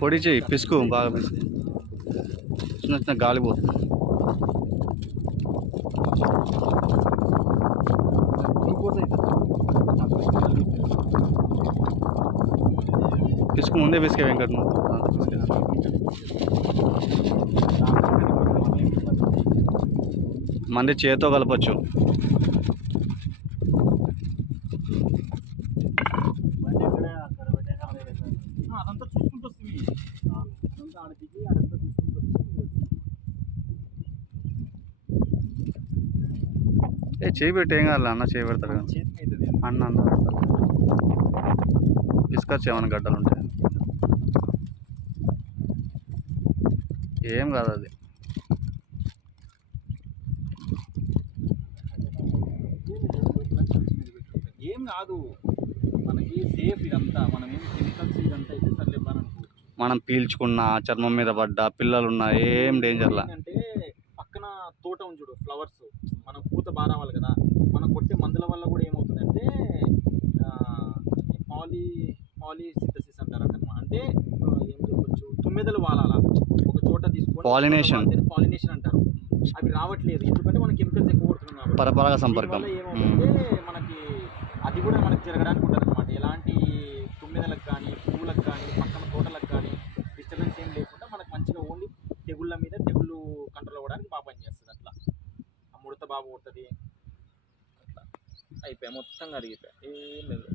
పొడి చేయి, పిసుకు బాగా పిసుకు, చిన్న చిన్న గాలి పోతుంది. పిసుకు ముందే పిసుకే వెంకట్, మంది చేతితో కలపచ్చు. అదంతా చూసుకుంటూ వస్తుంది, అదంతా ఆడ దిగి అదంతా చూసుకుంటూ చేయి పెట్టి ఏం కాదు అన్న, చేయి పెడతాడు కదా చేతికి అవుతుంది. అన్న అన్న పిసుకొచ్చి ఏమైనా గడ్డలు ఉంటాయి, ఏం కాదు అది. ఏం కాదు, మనకి సేఫ్ ఇదంతా. మనం ఏం కెమికల్స్ ఇదంతా అయితే సర్లే అనుకోవచ్చు. మనం పీల్చుకున్న చర్మం మీద పడ్డ పిల్లలున్నా ఏం డేంజర్లా. అంటే పక్కన తోట ఉంది చూడు, ఫ్లవర్స్, మనం పూత బాగా రావాలి కదా, మనం కొట్టే మందుల వల్ల కూడా ఏమవుతుందంటే పాలీసింథసిస్ అంటారంట. అంటే ఏం చెప్పొచ్చు, తుమ్మెదలు వాలాల ఒక చోట తీసుకొని పాలినేషన్ అంటారు. అవి రావట్లేదు ఎందుకంటే మనం కెమికల్స్ ఎక్కువ కొడుతున్నాం. పరపరాగ సంపర్కం ఏమవుతుందంటే మనకి అది కూడా మనకి జరగడానికి ఉంటుంది అనమాట. ఎలాంటి తుమ్మెదలకు కానీ పువ్వులకు కానీ పక్కన తోటలకు కానీ డిస్టర్బెన్స్ ఏం లేకుండా మనకు మంచిగా ఓన్లీ తెగుళ్ళ మీద తెగుళ్ళు కంట్రోల్ అవ్వడానికి బాగా పనిచేస్తుంది. అట్లా ఆ ముడత బాగా కొడుతుంది. అట్లా అయిపోయాయి, మొత్తంగా అరిగిపోయాయి, ఏం లేదు.